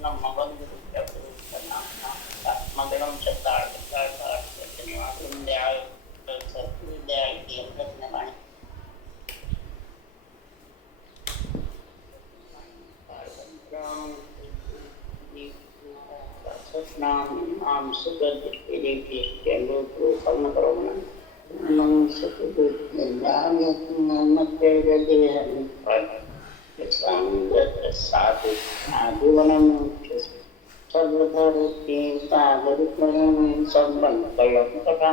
मंगलम चताड़ दयाल दयाल की अमृत ने वाणी नाम सुगंध के लोग कर्म करो नम साधु आजीवनम सर्वधरूपी सागरिकम संबंधम तथा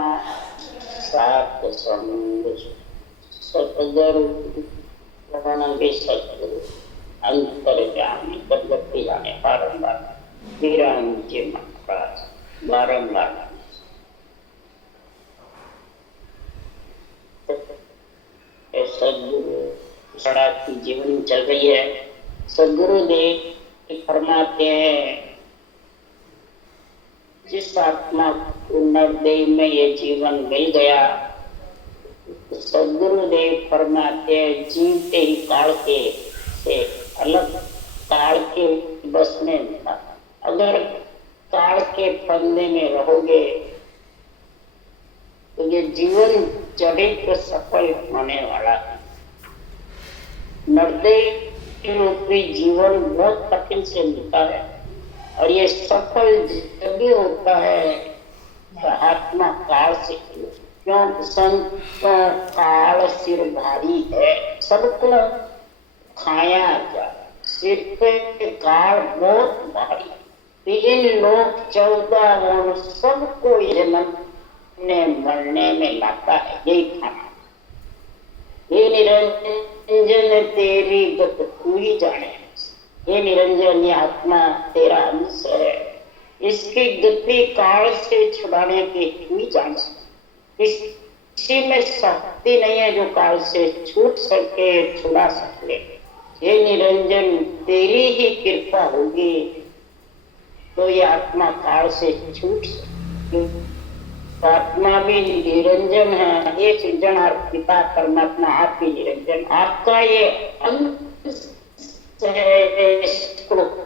सात संग सतगुरु के सतगुरु अंतर्यामी बदलती जाने बारंबार विराम के बारंबार सदगुरु सड़ा की जीवन चल रही है। सदगुरु देव फरमाते हैं जिस आत्मा को नरदेह में ये जीवन मिल गया, सदगुरुदेव फरमाते हैं जीवते ही काल के से अलग काल के बस में अगर काल के फंदे में रहोगे तो ये जीवन चरित्र सफल होने वाला है। नरदेह रूपी जीवन बहुत कठिन से मिलता है और ये सफल जब होता है आत्मा काल से। क्यों संत काल सिर भारी है, सबको खाया जा सिर पे काल बहुत भारी। तीन लोग 14 वर्ष सबको जन्म ने मरने में लाता है यही खाना। ये निरंजन तेरी गत तू ही जाने, ये निरंजन ये आत्मा तेरा अंश है, इसकी गति काल से छुड़ाने की तू ही जान सकती। किसी में शक्ति नहीं है जो काल से छूट सके छुड़ा सके। ये निरंजन तेरी ही कृपा होगी तो ये आत्मा काल से छूट सके। तो आत्मा भी निरंजन है, ये सृजनहार पिता परमात्मा आप भी निरंजन। आपका ये अंश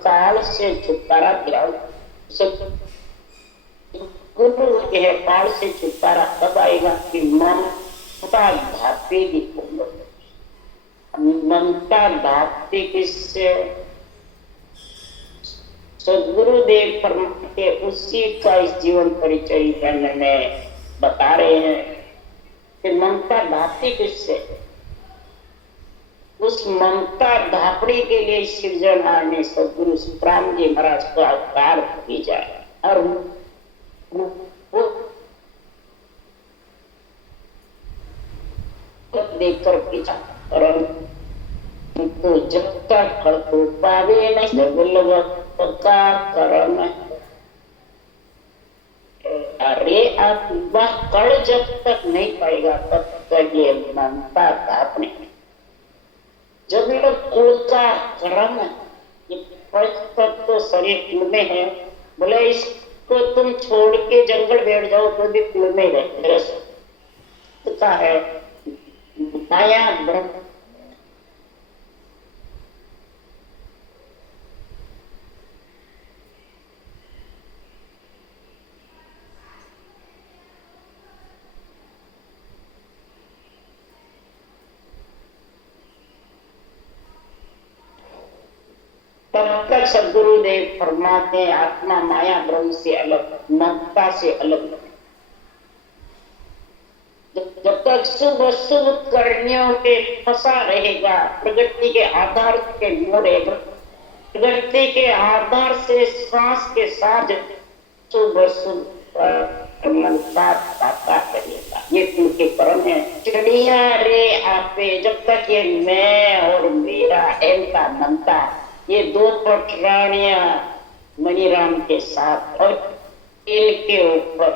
काल से छुटकारा दिलाओ। गुरु है काल से छुटकारा तब आएगा कि ममता धापेगी। ममता धापती किससे? सदगुरुदेव फरमाते उसी का इस जीवन परिचय में बता रहे हैं कि ममता धापती किससे। उस ममता धापड़ी के लिए सृजनहार ने सदगुरु सुखराम जी महाराज का अवतार भेजा है। और देखकर पीछा तो जब तक फल को पावे नहीं का कर्म। अरे आप वह कल जब तक नहीं पाएगा तब तक ये ममता धापने। जब लोग कुल का कर्म तक तो शरीर में है, बोले इसको तुम छोड़ के जंगल बैठ जाओ तो भी कुल में रहता है। माया तब तक सदगुरुदेव फरमाते आत्मा माया ब्रह्म से अलग, ममता से अलग। जब तक शुभ शुभ कर्मियों के फंसा रहेगा, प्रगति के आधार के रहेगा, प्रगति के आधार से श्वास के साथ शुभ शुभ पाता करेगा। ये उनके कर्म है। चिड़िया रे आपे, जब तक ये मैं और मेरा इनका ममता, ये दो पटरानियां मणिराम के साथ और इनके ऊपर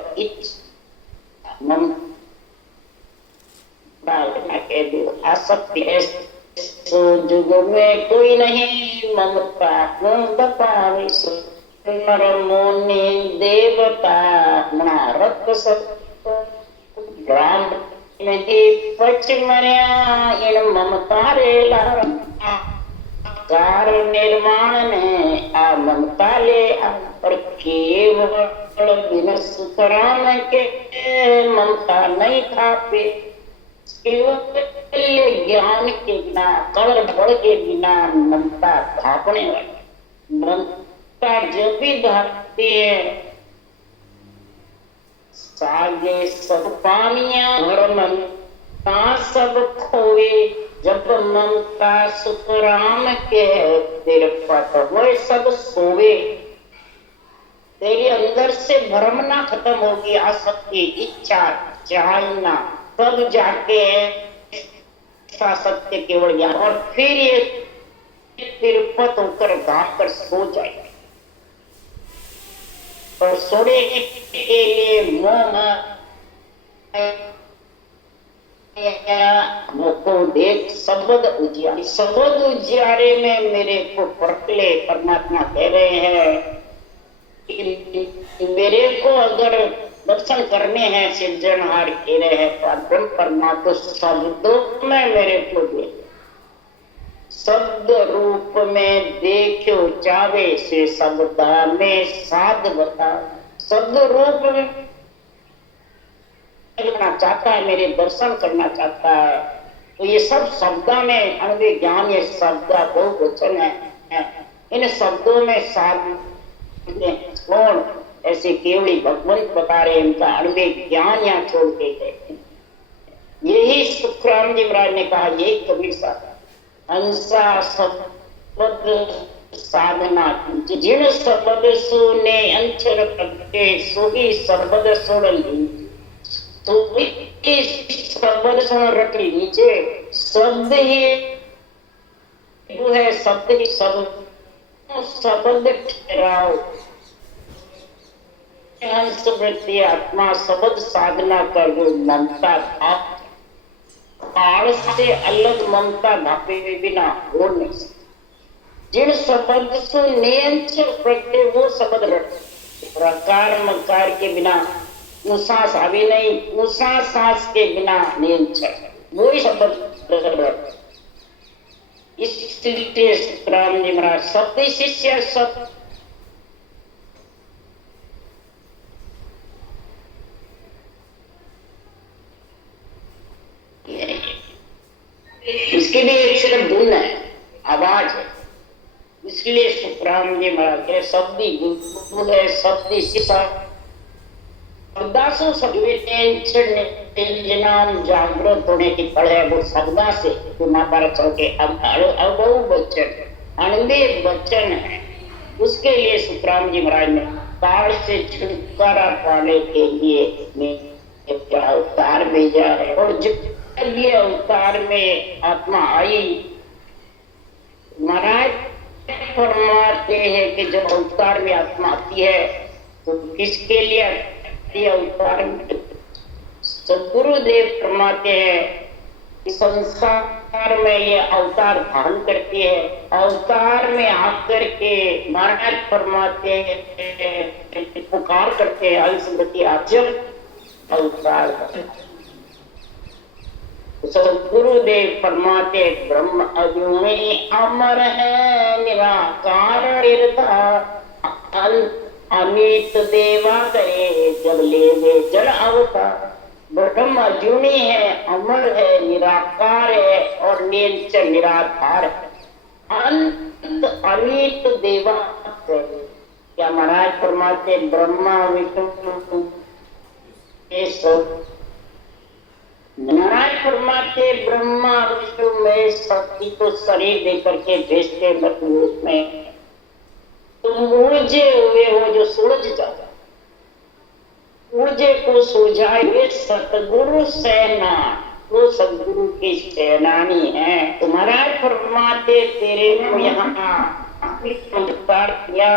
आसक्ति है। तो जुग में कोई नहीं ममता बतावे नर मुनि देवता नारद राम में पच मरिया इन ममता रे कार निर्माण ने आ ममता ले और केवल बिना सुतराम के ममता नहीं था पे केवल ज्ञान के बिना कड़ बड़ के बिना ममता धापने वाली ममता जब भी धापती है सागे सब पानिया और ममता सब खोए जब ममता सुतराम के तेरे पत हुए सब सोवे तेरे अंदर से भ्रम ना खत्म होगी आसक्ति इच्छा चाहना तब जाके सत्य केवल ज्ञान और फिर ये तिरपत होकर घाट कर सो जाएगा और सोने के लिए मोह को देख शब्द उजियारे शब्द उजियारे में मेरे को परखले परमात्मा कह रहे हैं कि मेरे को अगर दर्शन करने हैं सिरजनहार कह रहे हैं तो परमात्मा शब्दों में मेरे को देख शब्द रूप में देखो चावे से शब्दा में साध बता शब्द रूप में करना चाहता है मेरे दर्शन करना चाहता है तो ये सब शब्दा में अणुवे ज्ञान ये शब्द बहुवचन है इन शब्दों में साध कौन ऐसे केवली भगवंत बता रहे इनका अणुवे ज्ञान यहाँ छोड़ के गए यही सुखराम जी महाराज ने कहा यही कबीर साहब हंसा शब्द साधना जिन शब्द सुने अंचर प्रगटे सोही शब्द सुन ली तो शब्द सुन रख लीजिए शब्द ही वो है शब्द ही शब्द ठहराओ हंस वृत्ति आत्मा शब्द साधना कर जो ममता भाव काल से अलग ममता भापे हुए बिना हो नहीं सकती जिन शब्द से नियंच प्रत्यय वो शब्द प्रकार मकार के बिना उसास अभी नहीं उसा सांस के बिना नियंच वो ही शब्द इसलिए राम जी महाराज शब्द शिष्य सब इसके लिए एक सिर्फ धुन है आवाज है इसलिए सुखराम जी महाराज के शब्दी गुरु है शब्दी शिक्षा शब्दासु नाम जागृत होने की पड़ है वो शब्दा से महाभारत चल के अब बच्चन अणुवे बच्चन है उसके लिए सुखराम जी महाराज ने काल से छुटकारा पाने के लिए अवतार भेजा है और ये अवतार में आत्मा आई महाराज फरमाते हैं कि जब अवतार में आत्मा आती है तो किसके लिए ये अवतार में सदगुरुदेव फरमाते हैं संसार में ये अवतार धारण करती है अवतार में आकर के महाराज फरमाते हैं पुकार करते हैं अंशगति आजम अवतार सदगुरुदेव फरमाते ब्रह्म अग्नि अमर है निराकार अमित देवा करे जब ले वे जल अवतार ब्रह्म अग्नि है अमर है निराकार है और निरंतर निराधार है अंत अमित देवा क्या महाराज फरमाते ब्रह्मा विष्णु ये सब नारायण फरमाते ब्रह्मा विष्णु में शक्ति को शरीर देकर के भेजते रूप में तुम ऊर्जे हुए हो जो सूरज जाता ऊर्जे को सुलझाए सतगुरु सेना वो सदगुरु की सेनानी है तुम्हारा फरमाते तेरे को यहाँ उतार किया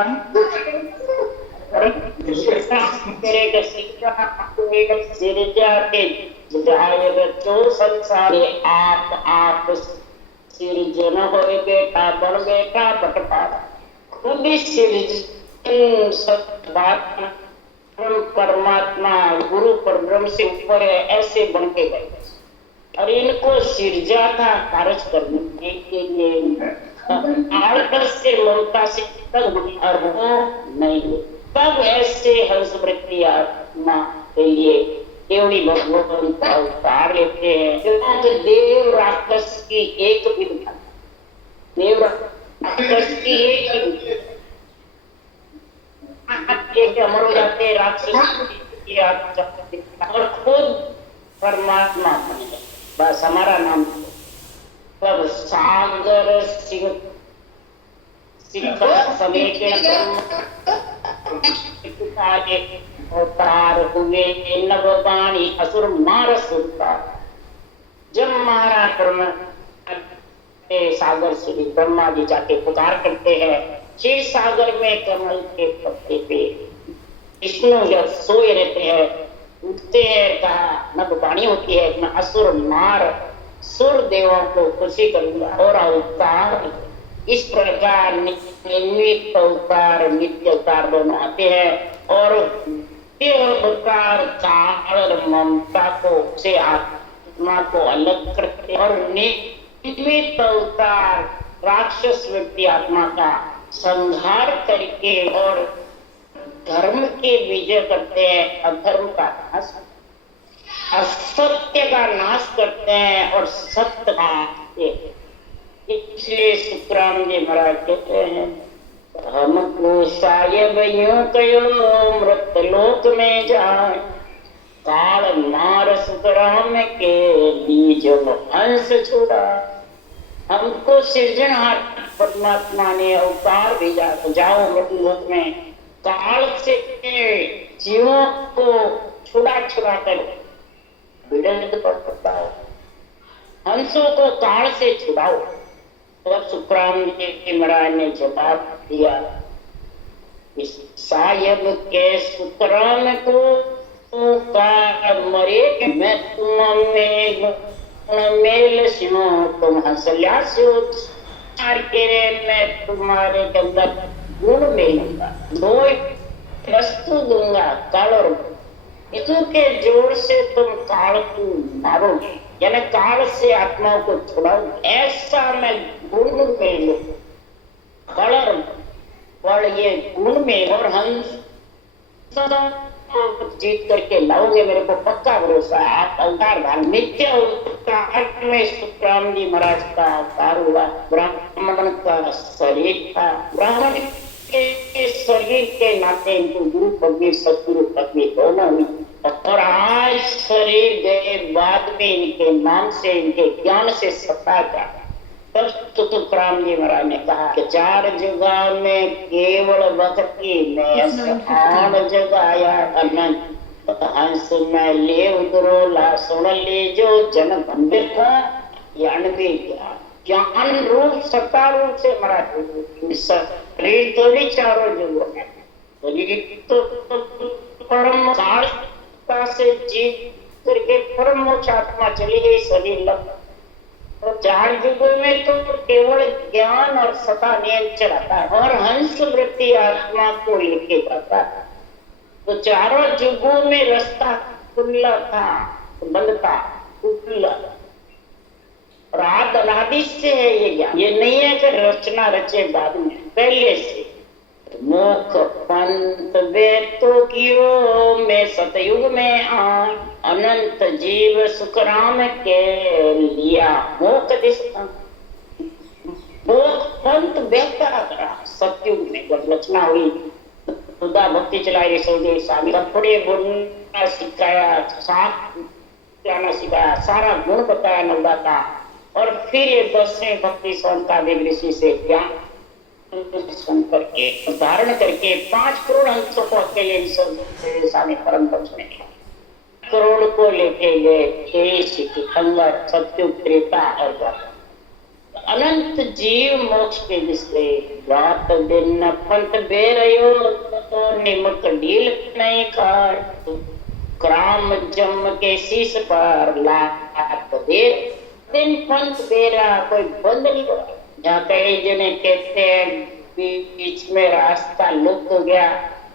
तेरे का शिक्षा सिरजा के जो संसार आप सिरजन हो बेटा बड़ बेटा बटपारा खुद ही सिरजन परमात्मा गुरु पर ब्रह्म से ऊपर है ऐसे बन के गए और इनको सिरजा था कार्य करने के लिए आलस से ममता से तब और वो नहीं, तब ऐसे हंस वृत्ति आत्मा के लिए देवड़ी भगवान का अवतार लेते हैं। क्योंकि देव राक्षस की एक भी विधा, देव राक्षस की एक ही विधा, अमर हो जाते हैं राक्षस और खुद परमात्मा बन गए। बस हमारा नाम तब सागर सिंह समेत अवतार हुए नववाणी असुर मार सुरता। जब मारा सागर से ब्रह्मा जी जाके पुकार करते हैं, क्षीर सागर में कमल के पत्ते पे विष्णु जब सोए रहते हैं, उठते हैं, कहा नववाणी होती है, मैं असुर मार सुर देवों को खुशी करूंगा और अवतार। इस प्रकार निमित्त अवतार नित्य अवतार दोनों आते हैं और अवतार काल और ममता को से आत्मा को अलग करते और निमित्त अवतार राक्षस व्यक्ति आत्मा का संहार करके और धर्म के विजय करते हैं, अधर्म का नाश, असत्य का नाश करते हैं और सत्य का। इसलिए सुखराम जी महाराज कहते हैं, हमको सायब यूं कयो मृतलोक में जाए, काल मार सुखराम के बीज हंस छुड़ा। हमको सृजनहार परमात्मा ने अवतार भेजा, तो जाओ मृतलोक में काल से जीवों को छुड़ा छुड़ा कर विदंड पड़ता है, हंसों को काल से छुड़ाओ। तब सुखराम जी महाराज ने जवाब दिया, इस सायब के सुखराम को का मरे मैं तुम मेल सुनो, तुम हंसल्या सो मैं तुम्हारे अंदर गुण मिलूंगा, दो वस्तु दूंगा, काल और इतु के जोर से तुम काल को मारोगे, यानी काल से आत्माओं को छुड़ाओगे। ऐसा मैं गुण में लू, कलर पर ये गुण में और हंस जीत करके लाओगे, मेरे को पक्का भरोसा है। आप अवतार धारण नित्य अवतार में सुखराम जी महाराज का अवतार हुआ। ब्राह्मण का शरीर था, ब्राह्मण के शरीर के नाते इनको गुरु पदवी सतगुरु पदवी दोनों हुई और आज शरीर गए बाद में इनके नाम से इनके ज्ञान से सत्ता का। तब तुकाराम जी महाराज ने कहा कि चार जगह में केवल भक्ति में आन जगाया अनंत हंस में ले उतरोला सुन ले जो जन बंदे का ज्ञान भी ज्ञान रूप सत्ता रूप से महाराज शरीर तो भी चारों जगहों में शरीर तो परम से जीव करके परम मोक्ष आत्मा चली गई, शरीर लग तो चार युगों में तो केवल ज्ञान और सता नियंत्रण रहता है और हंस वृत्ति आत्मा को लेके जाता है। तो चारों युगों में रास्ता खुला था, बंद था, खुला और अनादि से है ये ज्ञान। ये नहीं है कि रचना रचे बाद में, पहले से मोक्ष पंथ बेतो कियो में सतयुग में आए अनंत जीव सुखराम के लिया मोक्ष दिशा पंथ बेहतर करा। सतयुग में जब रचना हुई, खुदा भक्ति चलाई, सौदे स्वामी कपड़े बुनना सिखाया, साफ जाना सिखाया, सारा गुण बताया नवदा का और फिर ये 10वें भक्ति संता देव ऋषि से ज्ञान करके धारण करके 5 करोड़ हंसों को अकेले सामने परम पक्ष में करोड़ को लेके गए देश की अंगर सत्युग त्रेता और द्वापर। अनंत जीव मोक्ष के जिससे रात दिन पंथ बेरयो तो निमक ढील नहीं खाए, क्राम जम के शीश पर लात दे दिन पंथ बेरा कोई बंद नहीं हो। जहाँ कई जने कहते हैं बीच में रास्ता लुप्त हो गया,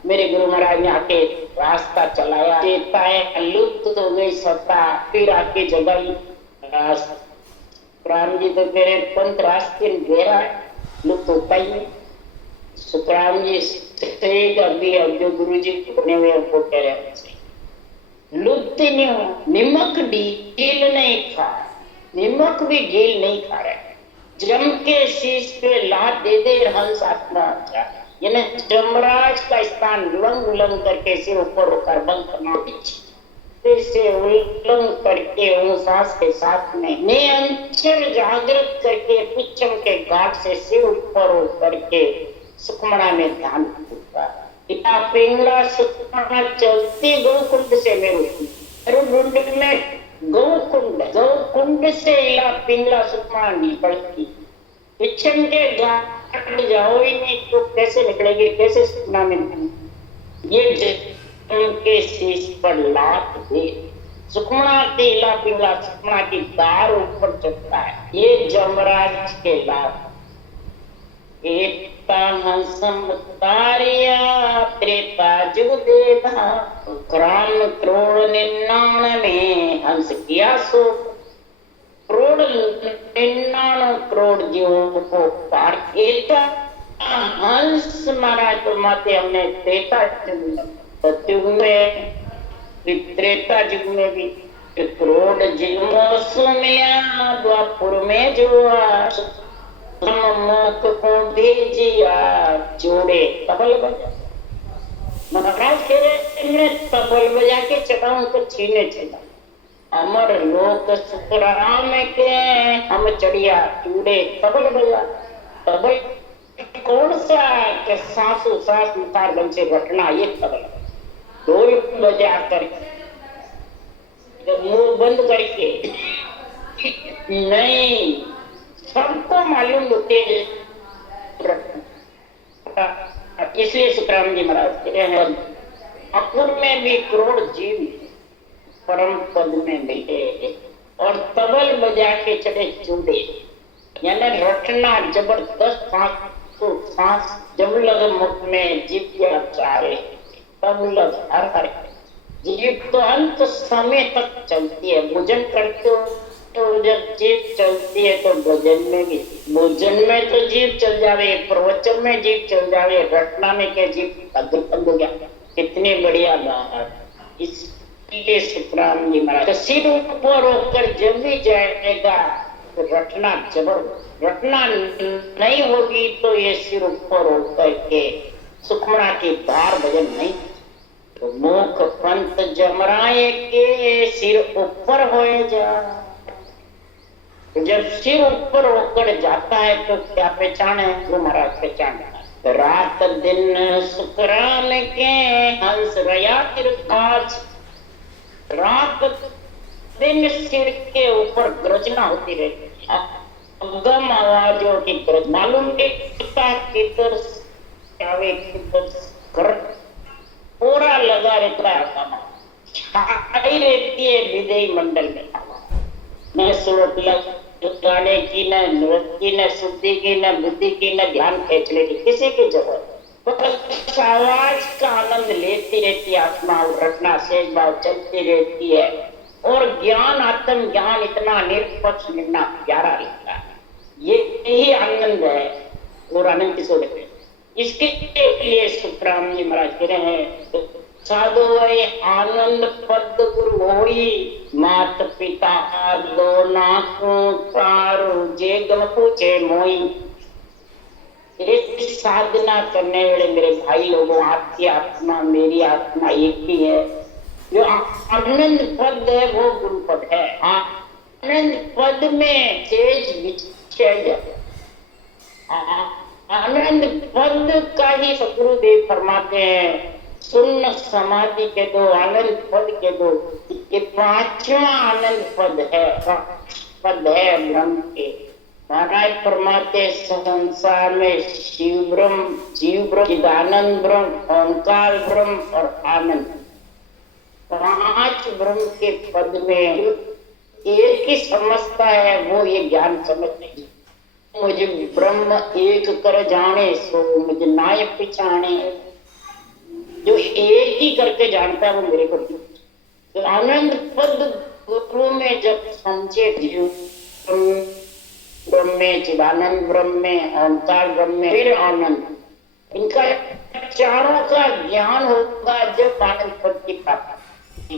मेरे गुरु महाराज ने आके रास्ता चलाया, चेता है लुप्त हो गई सत्ता, फिर आके जगाई राम जी तो मेरे पंथ रास्ते घेरा है। लुप्त होता ही नहीं। सुखराम जी से अभी अब जो गुरु जी बने हुए वो कह रहे हैं लुप्त नहीं हो। निमक ढील नहीं खा, निमक भी ढील नहीं खा रहे, जम के शीश पे लात दे दे हंस आत्मा अच्छा, यानी जमराज का स्थान उलंग उलंग करके सिर ऊपर होकर बंद करना, पीछे से उलंग करके सांस के साथ में निरंतर जागृत करके पिछम के घाट से सिर ऊपर होकर के सुखमणा में ध्यान होगा। इतना पिंगला सुखमणा चलती गौकुंड से मेरुदंड में गौकुंड से इला पिंगला सुखमणा निकलती, पिछम के घाट जाओ ही नहीं तो कैसे निकलेगी, कैसे सुखमणा में ये उनके शीश पर लात दे सुखमणा के इला पिंगला सुखमणा की दार ऊपर चढ़ता है, ये जमराज के लाभ। हंसम तारिया त्रेता जुग देवा, ग्राम करोड़ 99 हंस किया सो, करोड़ 99 करोड़ जीवों को पार किया। हंस महाराज तो माते हमने त्रेता युग में, त्रेता युग में भी करोड़ जीवों में, द्वापुर में जो मुख को भेजिया जोड़े तबल बजा। महाराज कह रहे तबल बजा के चटाओं को छीने चला, अमर लोक सुखराम के हम चढ़िया चूड़े तबल बजा। तबल कौन सा के सासू सास मुखार बन से घटना, ये तबल ढोल बजा कर मुंह बंद करके नहीं, सबको मालूम होते हैं। इसलिए सुखराम जी महाराज कह रहे हैं अकुर में भी करोड़ जीव परम पद में मिले और तबल बजा के चढ़े चूड़े, यानी रटना जबरदस्त सांस जब लग मुख में जीव चाहे तब लग हर हर जीव तो अंत समय तक चलती है। भोजन करते हो तो जब जीव चलती है तो भोजन में भी, भोजन में तो जीव चल जावे, प्रवचन में जीव चल जावे, घटना में क्या जीव बंद हो गया। कितनी बढ़िया बात। इसलिए सुखराम जी महाराज तो सिर ऊपर होकर जब भी जाएगा तो रटना रटना नहीं होगी तो ये सिर ऊपर होकर के सुखमणा की धार भजन नहीं। तो मुख पंत जमराए के सिर ऊपर हो जा, जब सिर ऊपर होकर जाता है तो क्या पहचान है, गुरु महाराज पहचान है। रात दिन सुखराम के हंस रया आज, रात दिन सिर के ऊपर गर्जना होती रहती है, गम आवाजों की गरज, मालूम किधर पूरा लगा रहता है, छाई रहती है विदय मंडल में, न सूरत लगाने की, न नृत्य की, न शुद्धि की, न बुद्धि की, न ध्यान खींचने की, किसी की जरूरत। बस आवाज का आनंद लेती रहती है आत्मा, रटना शेष भाव चलती रहती है और ज्ञान आत्म ज्ञान इतना निष्पक्ष इतना प्यारा रहता है। यही आनंद है और आनंद किसको देते हैं। इसके लिए सुखराम जी महाराज कह रहे हैं साधु आनंद पद गुरु होई, मात पिता दो नाकू तारू जे गम पूछे मोई। एक साधना करने वाले मेरे भाई लोगों, आपकी आत्मा मेरी आत्मा एक ही है। जो आनंद पद है वो गुरु पद है। आनंद पद में तेज विचय, आनंद पद का ही सदगुरुदेव फरमाते हैं सुन्न समाधि के दो, आनंद पद के दो। ये पांचवा आनंद पद है ब्रह्म के। महाराज फरमाते संसार में शिव ब्रह्म, जीव ब्रह्म, चिदानंद ब्रह्म, ओंकार ब्रह्म और आनंद, पांच ब्रह्म के पद में एक ही समझता है वो ये ज्ञान समझ नहीं। मुझे ब्रह्म एक कर जाने सो मुझे नाय पिछाने, जो एक ही करके जानता है वो मेरे को। तो आनंद पद गुरु में जब समझे ब्रह्म में, चिदानंद ब्रह्म में, ओंकार ब्रह्म में, फिर आनंद। इनका चारों का ज्ञान होगा जब आनंद पद की प्राप्ति।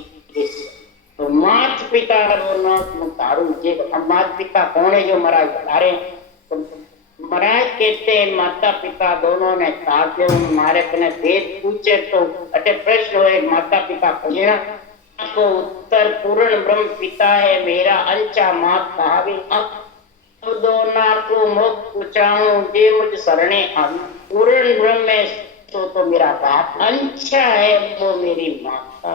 तो मात पिता तारू जे माता पिता कौन है जो महाराज बता रहे हैं? तो महाराज कहते हैं माता पिता दोनों ने तार मारे कने वेद पूछे तो अटे प्रश्न हुए माता पिता कल्याण को उत्तर पूर्ण ब्रह्म पिता है मेरा अंचा मात कहावे अब दोना को मुख पूछाऊं जे मुझ शरणे आवी। पूर्ण ब्रह्म में तो मेरा बाप, अंचा है वो मेरी माता।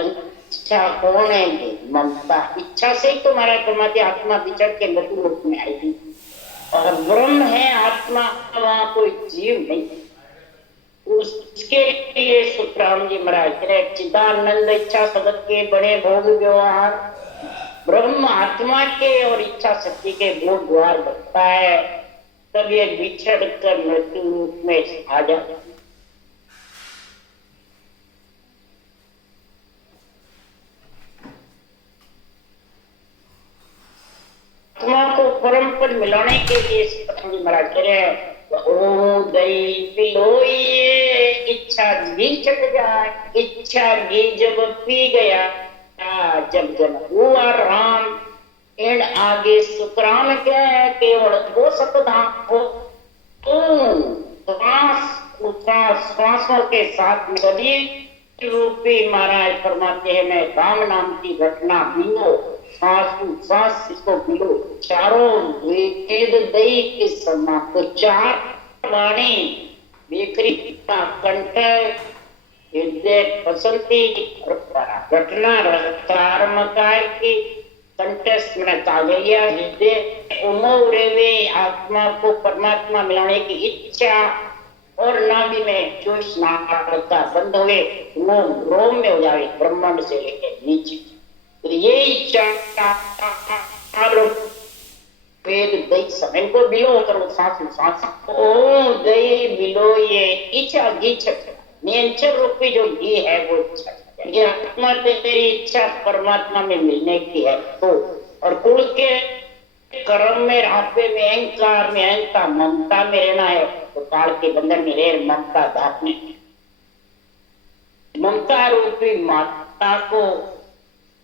इच्छा कौन है? ममता। इच्छा से ही तुम्हारा तुम्हारी आत्मा विचर के मृत्यु रूप में आएगी। और ब्रह्म है आत्मा, वहां कोई जीव नहीं। उसके लिए सुखराम जी महाराज चिदानंद इच्छा जगत के बड़े भोग व्यवहार ब्रह्म आत्मा के और इच्छा शक्ति के भोग द्वार बनता है, तब ये बिछड़ कर मृत्यु रूप में आ जाता है। आत्मा को परम पद मिलाने के लिए महाराज कह रहे हैं इच्छा घी छट जाए। इच्छा घी जब पी गया जब जब हुआ राम एंड आगे सुखराम क्या है केवल वो सतधाम को श्वासों के साथ सभी रूपी महाराज फरमाते हैं मैं राम नाम की घटना बिलो श्वास इसको बिलो। चारों वेद दई के समान तो चार वाणी बेकरी का कंठ हृदय बसंती घटना रसारमकार की कंठस्थ में कागलिया हृदय उमोरेवे आत्मा को परमात्मा मिलाने की इच्छा और नाभि में जो स्नाता बंद हुए वो रोम में हो जाए ब्रह्मांड से लेकर नीचे। तो ये इच्छा वेद दई समय को बिलो करो सांस ओ दई बिलो ये इच्छा घी नियंत्रण रूपी जो घी है वो इच्छा ये आत्मा तेरी इच्छा परमात्मा में मिलने की है तो। और कुल के कर्म में रापे में अहंकार में अहंता ममता में रहना है तो काल के बंधन में रह ममता धापने ममता रूपी माता को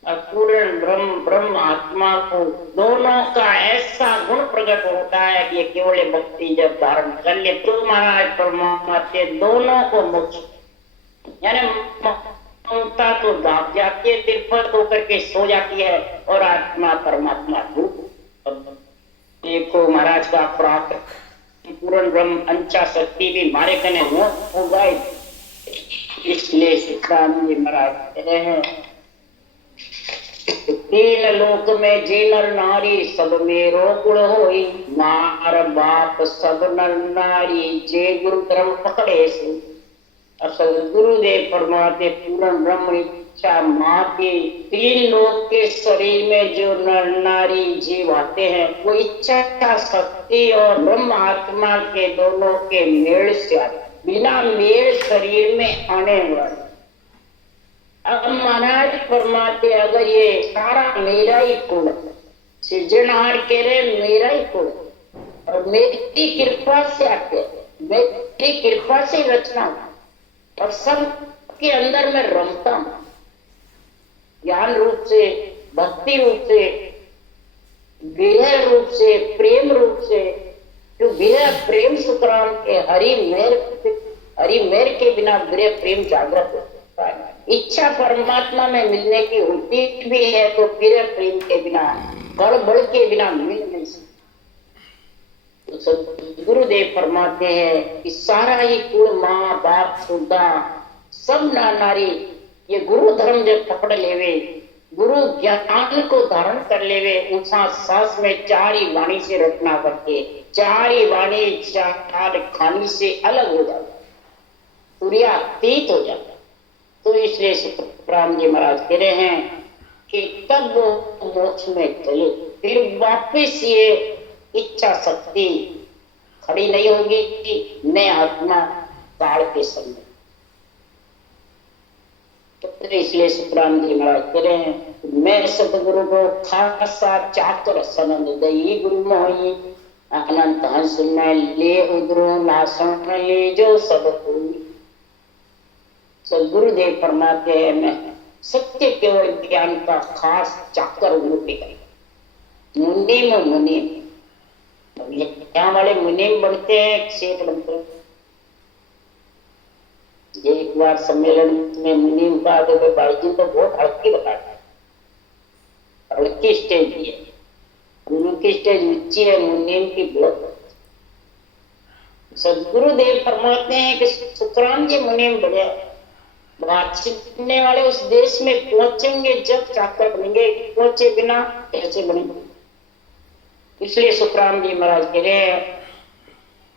पूर्ण ब्रह्म आत्मा को दोनों का ऐसा गुण प्रकट होता है कि केवल भक्ति जब धारण कर ले तो महाराज परमात्मा के दोनों को मोक्ष यानी ममता तो दाब जाती है तिरपत होकर के सो जाती है और आत्मा परमात्मा रूप देखो महाराज का प्राप्त पूर्ण ब्रह्म अंचा शक्ति भी मारे कने हो गए। इसलिए सिद्धांत जी महाराज कहते हैं तीन लोक में जे नर नारी सब मेरो गुण होई नार बाप सब नर नारी जे गुरु धर्म पकड़े से। असल गुरुदेव परमात्मा पूर्ण ब्रह्म इच्छा माँ के तीन लोक के शरीर में जो नर नारी जीव आते हैं वो इच्छा शक्ति और ब्रह्म आत्मा के दोनों के मेल से आते बिना मेल शरीर में आने वाले। अब महाराज फरमाते अगर ये सारा मेरा ही कुल सृजनहार कह रहे मेरा ही कुल और मेरी कृपा से आते मेरी कृपा से रचना और सब के अंदर में रमता हूं ज्ञान रूप से भक्ति रूप से विरह रूप से प्रेम रूप से जो विरह प्रेम सुखराम के हरि मेर के बिना विरह प्रेम जागृत होता है। इच्छा परमात्मा में मिलने की होती भी है तो विरह प्रेम के बिना गड़बड़ के बिना मिल नहीं सकती। तो गुरुदेव फरमाते हैं कि सारा ही कुल माँ बाप सुधा सब नारी ये गुरु धर्म जब पकड़ लेवे गुरु ज्ञान को धारण कर लेवे उनसा सांस में चार ही वाणी से रचना करके चार ही वाणी चार खानी से अलग हो जाता सूर्यातीत हो जाता। तो इसलिए सुखराम जी महाराज कह रहे हैं कि तब वो मोक्ष में चले फिर वापिस ये इच्छा शक्ति खड़ी नहीं होगी न आत्मा काल के समय। तो इसलिए सुखराम जी महाराज कह रहे हैं मैं सतगुरु को खासा चाकर सनंद दई गुरु मोही अनंत हंस में ले उधरो ना सुन ले जो सब कोई। सदगुरुदेव फरमाते हैं मैं सत्य केवल ज्ञान का खास चाकर गुरु पे मुनीम मुनीम। यहाँ वाले मुनीम बनते हैं, शेख बनते हैं। एक बार सम्मेलन में मुनीम का भाई जी तो बहुत हल्की बताते हैं, हल्की स्टेज है, गुरु की स्टेज ऊंची है, मुनीम की बहुत। सदगुरुदेव फरमाते हैं कि सुखराम जी मुनीम बने, बातचीतने वाले उस देश में पहुंचेंगे जब चाकर बनेंगे, पहुंचे बिना कैसे बनेंगे। इसलिए सुखराम जी महाराज कह रहे हैं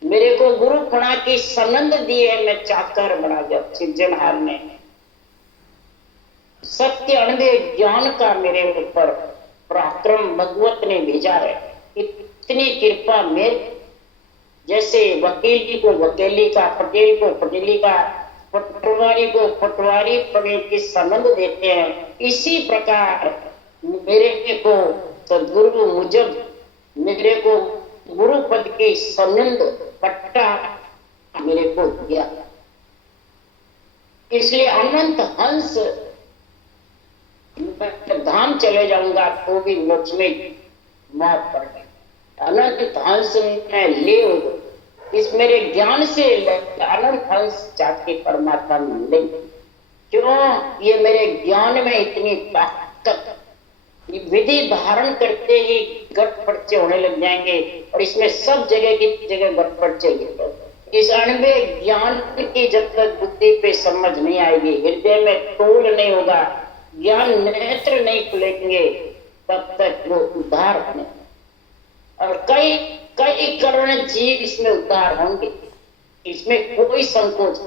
मेरे को गुरु पणा की सनंद दी है, मैं चाकर बना जब सिरजनहार ने सत्य अनुभव ज्ञान का मेरे ऊपर पराक्रम भगवत ने भेजा है। इतनी कृपा मेरे जैसे वकील जी को वकीली का, पटेल को पटेली का, पटवारी को पटवारी पदे की सनंद देते हैं, इसी प्रकार मेरे को सदगुरु मुजब मेरे को गुरु पद की सनंद पट्टा मेरे को दिया। इसलिए अनंत हंस धाम चले जाऊंगा तो भी मोक्ष में मौत पड़ गई। अनंत हंस में ले इस मेरे ज्ञान से अनंत हंस जाके परमात्मा मिलेंगे। क्यों? ये मेरे ज्ञान में इतनी ताकत, विधि धारण करते ही गट पर्चे होने लग जाएंगे और इसमें सब जगह की जगह गट पर्चे। इस अणवे ज्ञान की जब तक बुद्धि पे समझ नहीं आएगी, हृदय में तोल नहीं होगा, ज्ञान नेत्र नहीं खुलेंगे, तब तक वो उद्धार होने। और कई कई करोड़ जीव इसमें उद्धार होंगे, इसमें कोई संकोच।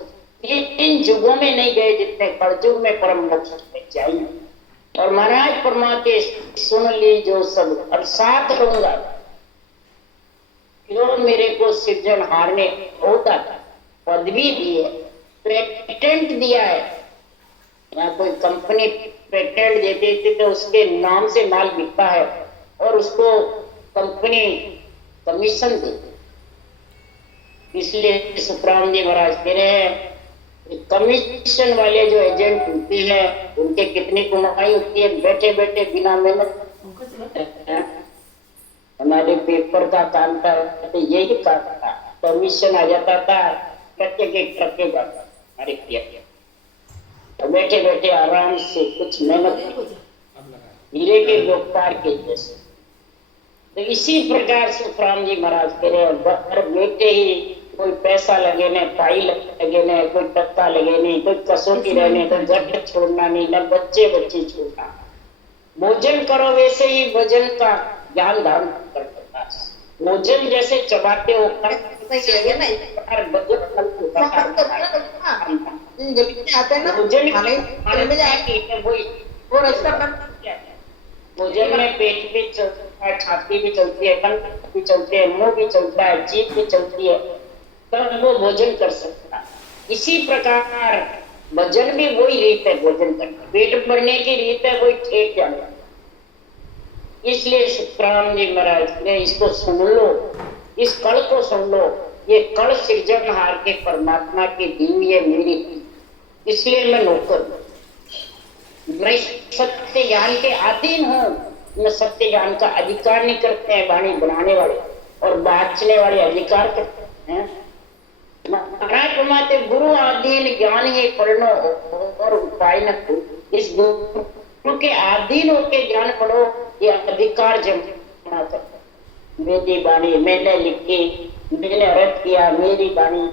ये इन युगों में नहीं गए जितने कलयुग में परम मोक्ष में जाएंगे। और महाराज परमात्मा सुन ली जो सब, और साथ रहूंगा। क्यों? मेरे को सृजनहार ने होता था, पदवी दी है, पेटेंट दिया है। यहाँ कोई कंपनी पेटेंट देती थी तो उसके नाम से माल बिकता है और उसको कंपनी कमीशन देती। इसलिए सुखराम जी महाराज कह रहे हैं कमीशन वाले जो एजेंट होते हैं उनके कितनी कमाई होती है, बैठे बैठे बिना मेहनत। हमारे पेपर का काम था तो यही काम था, कमीशन आ जाता था, करके जाता हमारे किया। तो बैठे बैठे आराम से कुछ मेहनत हीरे के व्यापार के जैसे। तो इसी प्रकार सुखराम जी महाराज कह रहे हैं बैठे ही कोई पैसा लगे ने, पाई लगे ने, कोई टक्का लगे नहीं, कोई कसौटी रहने, कोई गट छोड़ना नहीं, न बच्चे बच्चे छोड़ना। भोजन करो वैसे ही भोजन का ज्ञान धारण करता। भोजन जैसे चबाते हो भोजन में पेट भी चलता है, छाती भी चलती है, कंठ भी चलते हैं, मुंह भी चलता है, जीभ भी चलती है, तब वो भोजन कर सकता। इसी प्रकार भजन भी वही रीत है, भोजन करना, पेट भरने की रीत है, वही ठेक जाना। इसलिए सुखराम जी महाराज ने इसको सुन लो, इस कल को सुन लो। ये कल सृजनहार के परमात्मा की दी है मेरी, इसलिए मैं नौकर हूं। मैं सत्य ज्ञान के अधीन हूं। मैं सत्य ज्ञान का अधिकार नहीं करते हैं वाणी बनाने वाले और बांचने वाले अधिकार करते हैं। महाराज फरमाते गुरु अधीन ज्ञान ही पढ़ो और उपाय न करो। इस गुरु के अधीन होकर ज्ञान पढ़ो, ये अधिकार जमा कर। मेरी वाणी मैंने लिखी, मैंने अर्थ किया, मेरी वाणी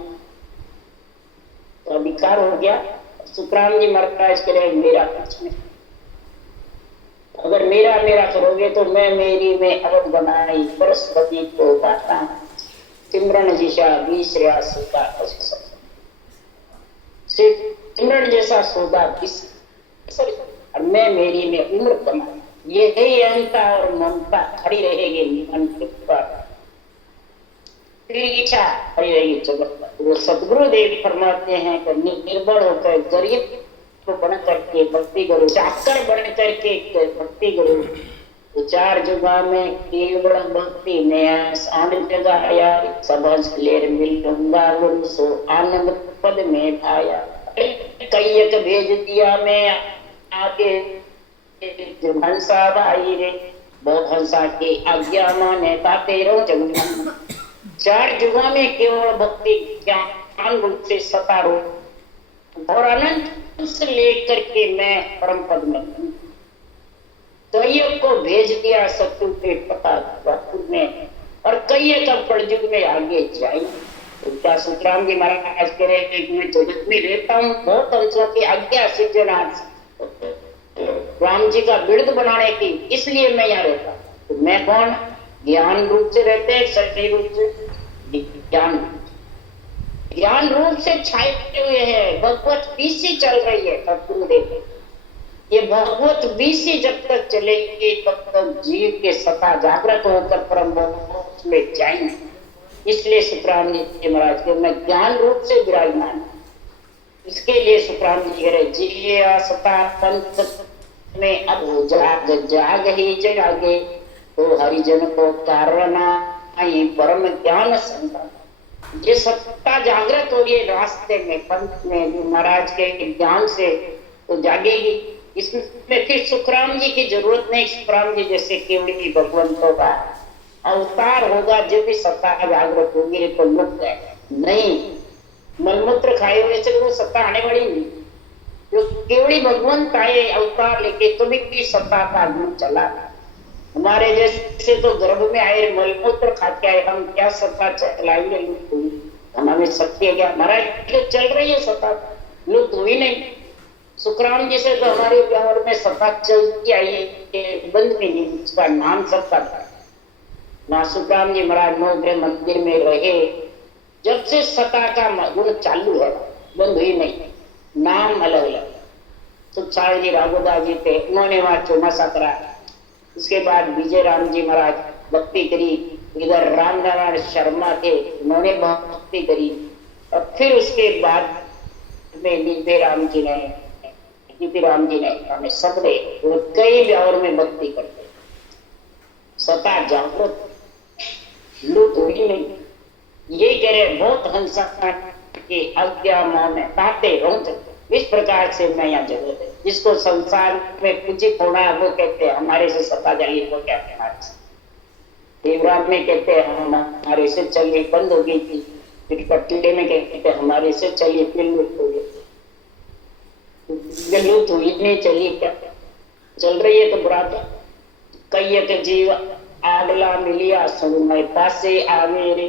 तो अधिकार हो गया। सुखराम जी महाराज कह रहे मेरा कुछ नहीं। अगर मेरा मेरा करोगे तो मैं मेरी में अवध बनाई बृहस्पति को बाता सिमरन जिसा बीसरा सौदा। सिमरन जैसा सौदा और मैं मेरी में उम्र बनाई। ये ही अहंता और ममता खड़ी रहेगी मन के ऊपर, इच्छा खड़ी रहेगी जगत पर। वो सदगुरुदेव फरमाते हैं कि निर्बल होकर गरीब बन करके भक्ति करो, चाकर बन करके भक्ति करो। तो चार जगह में केवल भक्ति में आनंद जगह आया, सबज लेर मिलूंगा गुरु सो आनंद पद में आया। कई एक भेज दिया मैं आगे हंसा भाई रे, बहुत हंसा के आज्ञा माने ताते रहो जगह। चार जगह में केवल भक्ति ज्ञान रूप से सता रूप और अनंत से लेकर के मैं परम पद में कई को भेज दिया शत्रु के पता में, और कई का कलयुग में आगे जाए। तो क्या सुखराम जी महाराज कह रहे हैं कि मैं जगत में रहता हूँ बहुत अंशों की आज्ञा से राम जी का बिरद बनाने की, इसलिए मैं यहाँ रहता हूँ। तो मैं कौन? ज्ञान रूप से रहते हैं, शक्ति रूप से ज्ञान रूप से छाए हुए हैं। भगवत बीसी चल रही है तब तुम देखो, ये भगवत बीसी जब तक चलेगी तब तक जीव के सता जागृत होकर परम मोक्ष में जाएंगे। इसलिए सुखराम जी महाराज के मैं ज्ञान रूप से विराजमान, इसके लिए सुखराम जी कह रहे जिया सता पंथ में अब जाग जाग ही जागे, तो हरिजन को कारण परम ज्ञान संता। ये सत्ता जागृत हो रही है रास्ते में, पंथ में, जो महाराज के ज्ञान से तो जागेगी। इसमें फिर सुखराम जी की जरूरत नहीं। सुखराम जी जैसे केवड़ी भगवंतों का अवतार होगा जब भी सत्ता जागृत होगी, तो लुप्त है नहीं। मलमूत्र खाए हुए से वो सत्ता आने वाली नहीं। जो केवड़ी भगवंत आए अवतार लेके तो भी सत्ता का गुण चला। हमारे जैसे तो गर्भ में आए मलमूत्र खाते आए, हम क्या सत्ता चलाएंगे? हमें शक्ति है क्या? महाराज चल रही है सत्ता, लुप्त हुई नहीं। सुखराम जी से तो हमारे व्यवहार में सत्ता चलती आई है, बंद में नहीं। उसका नाम सत्ता था ना। सुखराम जी महाराज नवग्रह मंदिर में रहे जब से सत्ता का गुण चालू है, बंद हुई नहीं। नाम अलग अलग। सुखसार जी राघोदास जी थे, उन्होंने वहां चौमासा करा। उसके बाद विजय राम जी महाराज भक्ति करी। इधर राम नारायण शर्मा थे, उन्होंने भक्ति करी। और फिर उसके बाद में दिव्य राम जी ने हमें सबने कई व्यवहार में भक्ति करते, सता जागृत, लुप्त हुई नहीं। ये कह रहे बहुत हंसा के आज्ञा में ताते रहो। इस प्रकार से मैं यहाँ जगत है, जिसको संसार में पूजित होना है वो कहते हैं हमारे से सता जाइए, तो क्या हमारे से देवराज में कहते हैं हमारे से चलिए, बंद हो गई थी। फिर कटीले में कहते हैं हमारे से चलिए, फिर लुप्त हो गई। लुप्त हुई नहीं, चलिए क्या चल रही है तो बुरा था। कई एक जीव आगला मिलिया सुन मैं पासे आवे रे,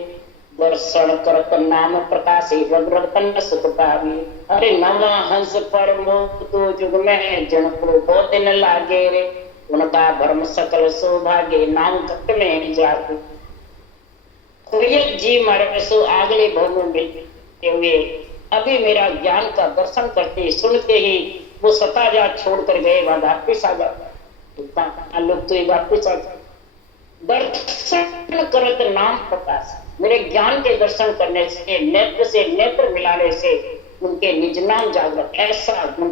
दर्शन करत नाम प्रकाशे रघुरतन सुख पावे। अरे नवा हंस पर मोह जुग में जन को बहुत दिन लागे रे, उनका भ्रम सकल सौभाग्य नाम घट में जागे। तो ये जी मारे सो अगले भव में मिलते हुए अभी मेरा ज्ञान का दर्शन करते सुनते ही वो सता जा छोड़ कर गए, वहां वापिस आ जाता। लोग तो वापिस आ जाते। दर्शन करत नाम प्रकाश, मेरे ज्ञान के दर्शन करने से नेत्र मिलाने से उनके निज नाम जागृत, ऐसा गुण।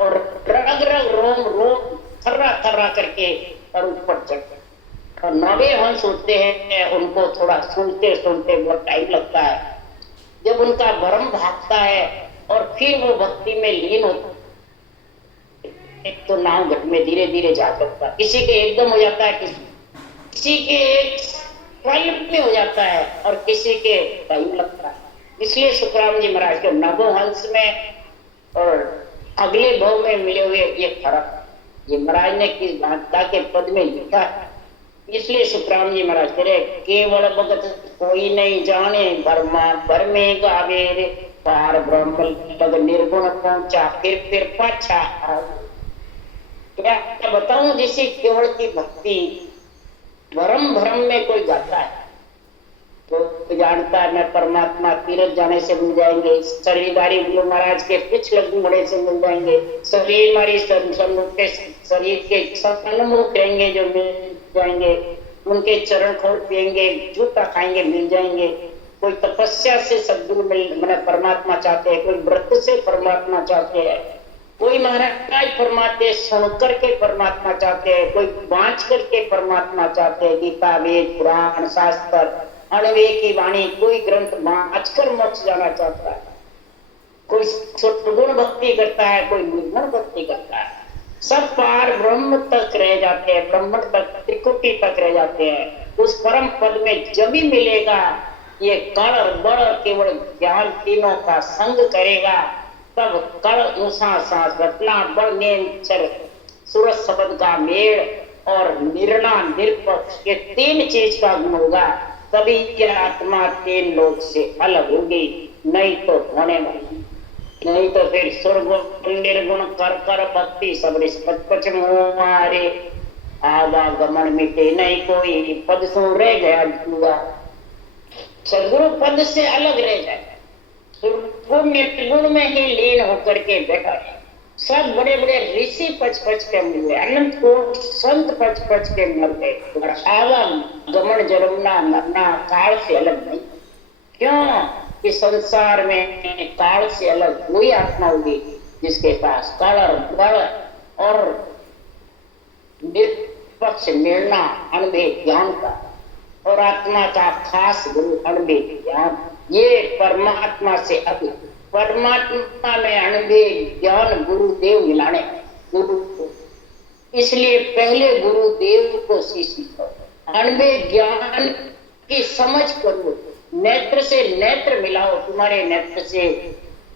और रग रग रोम रोम थर्रा थर्रा करके और ऊपर चढ़ते। और नवे हंस होते हैं, उनको थोड़ा सुनते सुनते बहुत टाइम लगता है। जब उनका भ्रम भागता है और फिर वो भक्ति में लीन होता है, एक तो नाम घट में धीरे धीरे जागृत होता है। किसी के एकदम हो जाता है, किसी के एक पल में हो जाता है और किसी के टाइम लगता है। इसलिए सुखराम जी महाराज के नवो हंस में और अगले भाव में मिले हुए ये फर्क ये महाराज ने किस भागता के पद में लिखा है। इसलिए सुखराम जी महाराज कह रहे केवल भगत कोई नहीं जाने, भरमा भर में गावे रे, पार ब्रह्म लग निर्गुण पहुंचा फिर पाछा। क्या बताऊं, जिसे केवल की भक्ति भरम में कोई गाता है तो जानता है मैं परमात्मा तीरथ जाने से मिल जाएंगे, शरीरदारी गुरु महाराज के पिछले घुमड़े से मिल जाएंगे, शरीर हमारी शरीर के सन्मुख रहेंगे जो मिल जाएंगे, उनके चरण खोल पिएंगे, जूता खाएंगे मिल जाएंगे। कोई तपस्या से सदगुरु मिल मैंने परमात्मा चाहते हैं, कोई व्रत से परमात्मा चाहते हैं, कोई महाराज फरमाते सुन करके परमात्मा चाहते हैं, कोई बांच करके परमात्मा चाहते हैं। गीता, वेद, पुराण, शास्त्र, अणवे की वाणी, कोई ग्रंथ बांच कर मोक्ष जाना चाहता है। कोई सत्गुण भक्ति करता है, कोई निर्गुण भक्ति करता है। सब पार ब्रह्म तक रह जाते हैं, ब्रह्म तक, त्रिकुटी तक रह जाते हैं। उस परम पद में जब भी मिलेगा, ये कण और बड़ केवल ज्ञान तीनों का संग करेगा, तब कण ऊषा सांस घटना बड़ नेचर सूरज शब्द का मेल और निर्णा निरपक्ष, ये तीन चीज का गुण होगा, तभी यह आत्मा तीन लोक से अलग होगी। नहीं तो होने वाली, नहीं तो फिर स्वर्गुण निर्गुण कर कर भक्ति सब पच मुहारे, आवागमन मिटे नहीं कोई, पद सुन रह गया जुआ। सदगुरु पद से अलग रह जाए, निर्गुण में ही लीन होकर के बैठा है। सब बड़े बड़े ऋषि पच पच के मिले, अनंत कोट संत पच पच के मर गए, और आवागमन जन्मना मरना काल से अलग नहीं। क्यों कि संसार में काल से अलग वही आत्मा होगी जिसके पास काल और बल और निष्पक्ष निर्णय अनुभव ज्ञान का, और आत्मा का खास गुरु अनुभव ज्ञान, ये परमात्मा से अधिक। परमात्मा में अनुभव ज्ञान गुरुदेव मिलाने, गुरु को, इसलिए पहले गुरुदेव को शिष्य करो, अनुभव ज्ञान की समझ करो, नेत्र से नेत्र मिलाओ। तुम्हारे नेत्र से,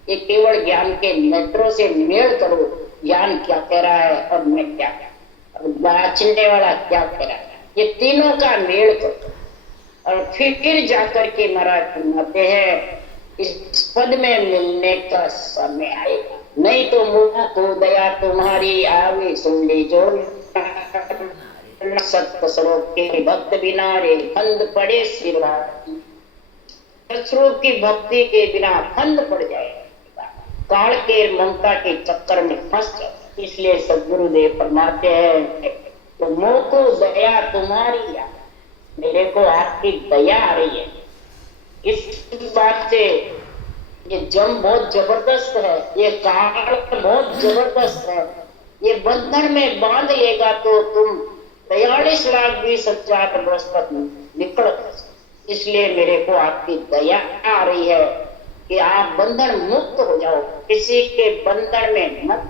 ये केवल ज्ञान के नेत्रों से मेल करो, ज्ञान क्या कह रहा है और मैं क्या, और बाँचने वाला क्या कह रहा है, ये तीनों का मेल करो, और फिर जाकर के महाराज फरमाते हैं इस पद में मिलने का समय आएगा। नहीं तो मुँह को दया तुम्हारी आवे सुन ली जोड़, सत्य स्वरूप के भक्त बिना रे फंद पड़े सिरवार, स्वरूप की भक्ति के बिना फंद पड़ जाएगा, काल के ममता के चक्कर में फंस जाए। इसलिए सदगुरुदेव फरमाते हैं तो मुँह को दया तुम्हारी, मेरे को आपकी दया आ रही है। इस बात से ये जम बहुत जबरदस्त है, ये काल बहुत जबरदस्त है, ये बंधन में बांध लेगा तो तुम 43 लाख 20,000 वर्ष तक निकल। इसलिए मेरे को आपकी दया आ रही है कि आप बंधन मुक्त हो जाओ, किसी के बंधन में मत।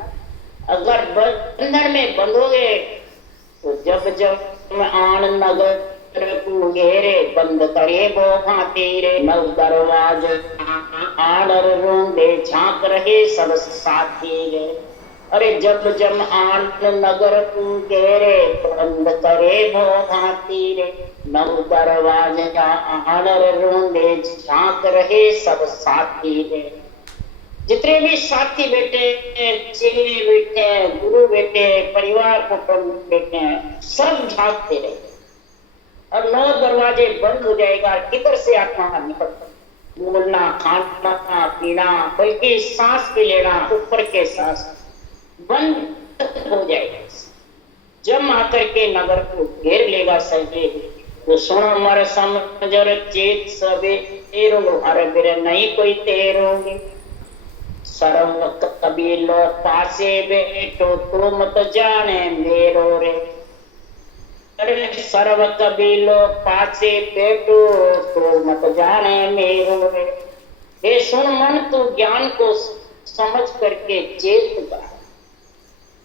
अगर बंधन में बंधोगे तो जब जब आन नगर घेरे बंद करे वो भाती रे, नव दरवाजे आडर रूंडे झांक रहे सब साथी रे। अरे जब जब आन नगर घेरे बंद करे वो भाती रे, नव दरवाजे आडर रूंडे झांक रहे सब साथी रे। जितने भी साथी बैठे, चेले बैठे, गुरु बैठे, परिवार कुटुंब बैठे, सब झांकते रहे, और 9 दरवाजे बंद हो जाएगा। किधर से आत्मा निकल, बोलना, खाना पीना, बल्कि सांस भी लेना, ऊपर के सांस बंद हो जाएगा। जब आकर के नगर को घेर लेगा सहे तो सुनो मर समझर चेत सबे तेरो, हर बिर नहीं कोई तेरोगे। सर्व कबीलो पासे बैठो तो मत जाने मेरो रे, सर्व कबीलो पासे बैठो तो मत जाने मेरो रे। हे सुन मन, तू ज्ञान को समझ करके चेत जा।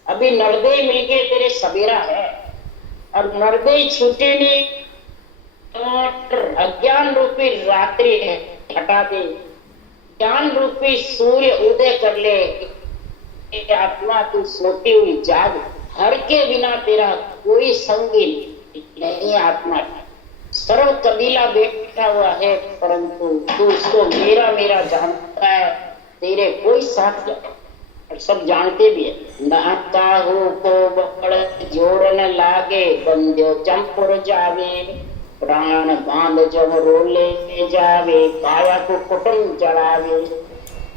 अभी नरदय मिल गए तेरे सवेरा है, और नरदय छूटे नहीं तो अज्ञान रूपी रात्रि है, हटा दे। ज्ञान रूपी सूर्य उदय कर ले। आत्मा तू सोती हुई जाग, हर के बिना तेरा कोई संगी नहीं। आत्मा सर्व कबीला बैठा हुआ है, परंतु तू उसको मेरा मेरा जानता है, तेरे कोई साथ और सब जानते भी है। नाकाहू को बड़ जोड़न लागे, बंद्यो चंपुर जावे, प्राण बांध जब रोले जावे, काया को कुटुंब जड़ावे।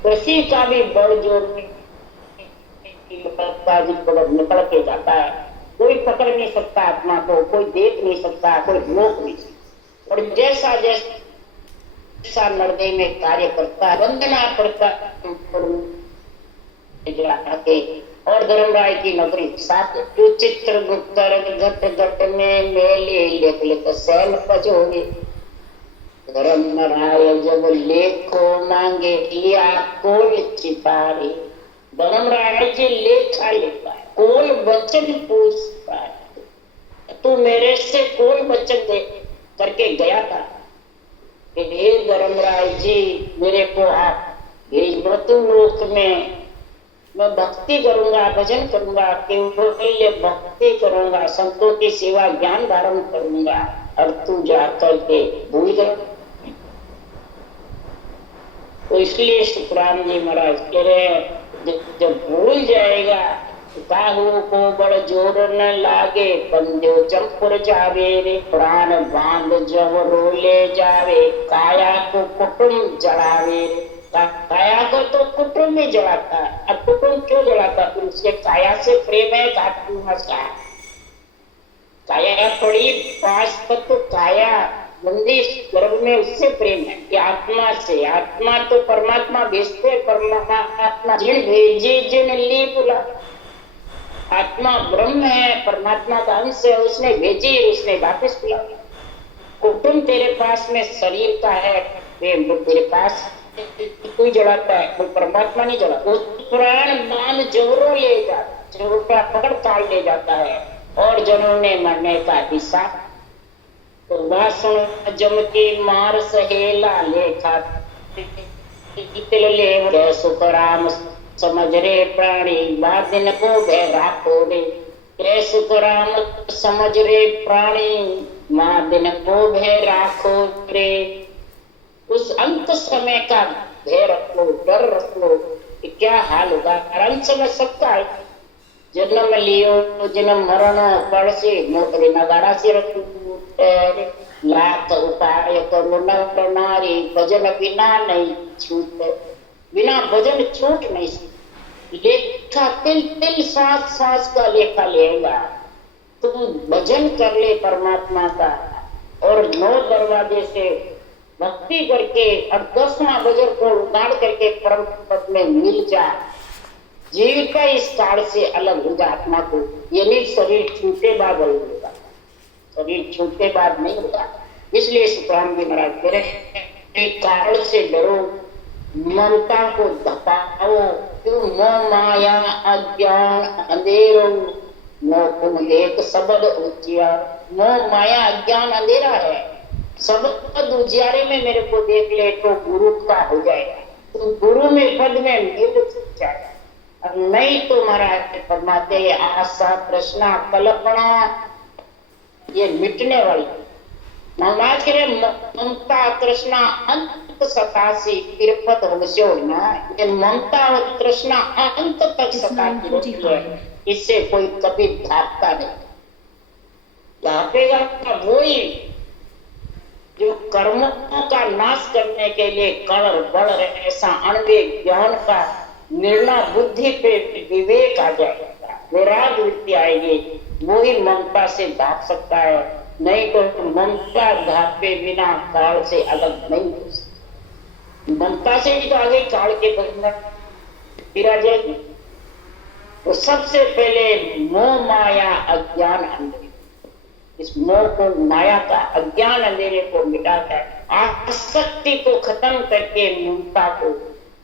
किसी का भी बड़ जोड़ निकल के जाता है, कोई पकड़ नहीं सकता आत्मा को, कोई देख नहीं सकता, कोई रोक नहीं सकता। और जैसा जैसा नरदय में कार्य करता है, वंदना पड़ता जाके और धर्मराय की नगरी साथ चित्र गुप्तर घट घट में मेले लिख लिख सैल पजोगे। धर्मराय जब लेखो मांगे लिया कोल चितारे। धर्मराय जी लेखा लेता है, कोल वचन पूछता है। तू मेरे से कोल वचन दे करके गया था कि हे धर्मराय जी मेरे को आप भेज मृत्यु लोक में मैं भक्ति करूंगा, भजन करूंगा, केवल भक्ति करूंगा, संतों की सेवा ज्ञान धारण करूंगा और तू जाकर के भूल गया। तो इसलिए शुक्राम जी महाराज कह रहे जब भूल जाएगा काहू को बड़ जोर न लागे, बंदो चंपुर जावे रे, प्राण बांध जब रोले जावे, काया को कुटुंब जड़ावे रे। काया को तो कुटुंब ही जलाता है। अब कुटुंब क्यों जलाता? फिर उसके काया से प्रेम है, काया पड़ी पास पर तो काया बंदी गर्भ में उससे प्रेम है कि आत्मा से। आत्मा तो परमात्मा भेजते, परमात्मा जिन भेजे जिन ली बुला। आत्मा ब्रह्म है, परमात्मा का अंश है, उसने भेजी, उसने वापस बुला। कुटुंब तेरे पास में शरीर का है, प्रेम तेरे पास कोई जलाता है, कोई परमात्मा नहीं जलाता। प्राण मान जोरों ले जाता, जोरों का पकड़ काट ले जाता है और जनों ने मरने का दिशा। तो वासुन जम के मार सहेला लेखा ले सुखराम समझ रे प्राणी, दिन को भैरा खोरे। सुखराम समझ रे प्राणी, दिन को भैरा खोरे। उस अंत समय का भय रख लो, डर रख लो कि क्या हाल होगा। अंत समय सबका है, जन्म लियो जन्म मरण पड़ से मोटरी नगाड़ा से रखू। लाख उपाय करो नर नारी, भजन बिना नहीं छूटे। बिना भजन छूट नहीं। लेखा तिल तिल सांस सांस का लेखा लेगा। तू भजन कर ले परमात्मा का और 9 दरवाजे से भक्ति करके और 10वां भजन को उगाड़ करके परम पद में मिल जा। जीविका इस काल से अलग हो जा आत्मा को। ये नहीं शरीर छूटे बाद होगा, शरीर छूटे बाद नहीं होगा। इसलिए सुखराम जी महाराज कह रहे काल से डरो, ममता को धपाओ, क्यों मोह माया अज्ञान अंधेरो। तुम एक शब्द उजिया, मोह माया अज्ञान अंधेरा है। शब्द उजियारे में मेरे को देख ले तो गुरु का हो जाएगा, तो गुरु में पद में मिल जाएगा। नहीं तो महाराज फरमाते आशा तृष्णा कल्पना ये मिटने वाली। महाराज कह रहे ममता तृष्णा अंत सतासी तिरपत होशो ना। ये ममता और तृष्णा अंत तक सताती रहती है, इससे कोई कभी भागता नहीं। भागेगा वही जो कर्मों का नाश करने के लिए कड़ बड़ ऐसा अणविक ज्ञान का निर्णय बुद्धि पे विवेक आ जाएगा, वैराग वृत्ति आएगी, वो ही ममता से भाग सकता है। नहीं तो ममता भागे बिना काल से अलग नहीं हो सकती। ममता से ही तो आगे काल के बंधन फिर आ जाएगी। तो सबसे पहले मोह माया अज्ञान अंधेरे, इस मोह को माया का अज्ञान अंधेरे को मिटाकर आसक्ति को खत्म करके ममता को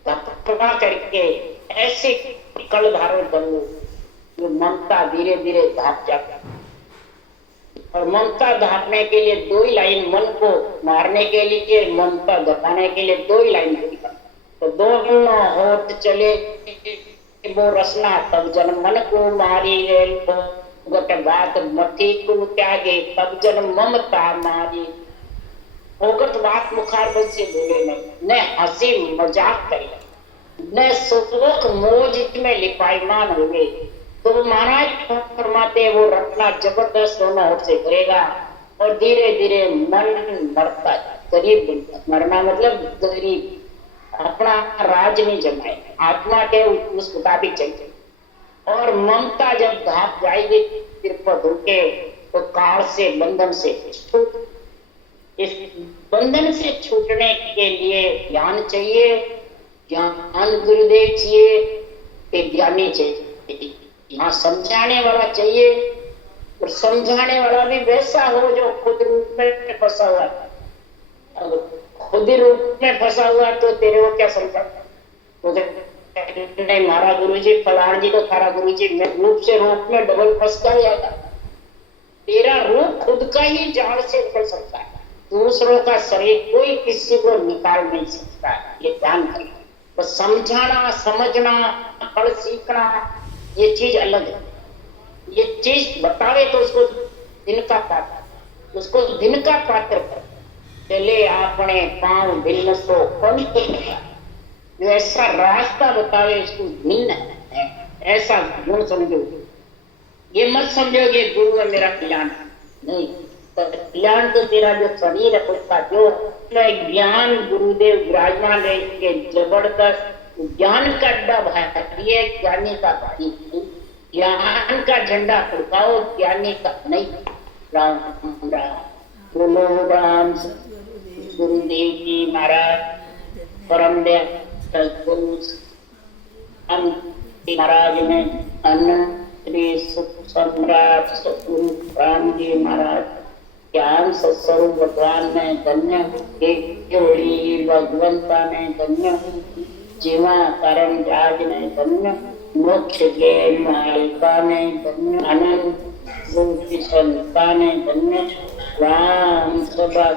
धपका करके ऐसे कल धारण करो जो ममता धीरे धीरे धाप जाता। और ममता धापने के लिए 2 ही लाइन, मन को मारने के लिए ममता धपाने के लिए 2 ही लाइन। तो दोनों होत चले वो रसना तब जन मन को मारी रे। गोटे बात मथी को त्यागे तब जन ममता मारी। होगत बात मुखार बन से बोले नहीं, न हंसी मजाक करे, न सुख मोज में लिपाईमान हुए। तो महाराज फरमाते वो रखना जबरदस्त दोनों ओर से करेगा और धीरे धीरे मन मरता है, गरीब बनता। मरना मतलब गरीब, अपना राज नहीं जमाए, आत्मा के उस मुताबिक चलते। और ममता जब घात जाएगी तिरपत होके तो काल से बंधन से छूट। इस बंधन से छूटने के लिए ज्ञान चाहिए, ज्ञान गुरुदेव चाहिए, एक ज्ञानी चाहिए। यहाँ समझाने वाला चाहिए, और समझाने वाला भी वैसा हो जो खुद रूप में फंसा हुआ है। अगर खुद ही रूप में फंसा हुआ तो तेरे को क्या समझा? तो नहीं, हमारा गुरुजी फलान जी तो थारा गुरुजी मैं रूप से रूप में डबल फंस गया था। तेरा रूप खुद का ही जान से निकल सकता है, दूसरों का शरीर कोई किसी को निकाल नहीं सकता। ये ध्यान करें। बस समझाना, समझना, पढ़ सीखना ये चीज अलग है। ये चीज बतावे तो उसको दिन का पात्र, उसको दिन का पात्र कर। चले अपने पांव भिन्न सो पंथ, जो ऐसा रास्ता बतावे उसको भिन्न है, ऐसा गुण समझो। ये मत समझो कि गुरु है मेरा कल्याण नहीं। कल्याण तो तेरा जो शरीर है उसका जो ज्ञान गुरुदेव विराजमान रहेंगे, जबरदस्त ज्ञान का अड्डा भारी है, ज्ञानी का भारी। ज्ञान का झंडा फड़काओ, ज्ञानी का नहीं। राम राम बोलो राम गुरुदेव जी महाराज, परम सदगुरु महाराज ने अन्न श्री सुख सम्राट सतगुरु राम जी महाराज ज्ञान सत्स्वरूप भगवान ने धन्य, जोड़ी भगवंता ने धन्य, जीवा कारण राज ने धन्य, मोक्ष के मालिका ने धन्य, आनंद संता ने धन्य, राम सभा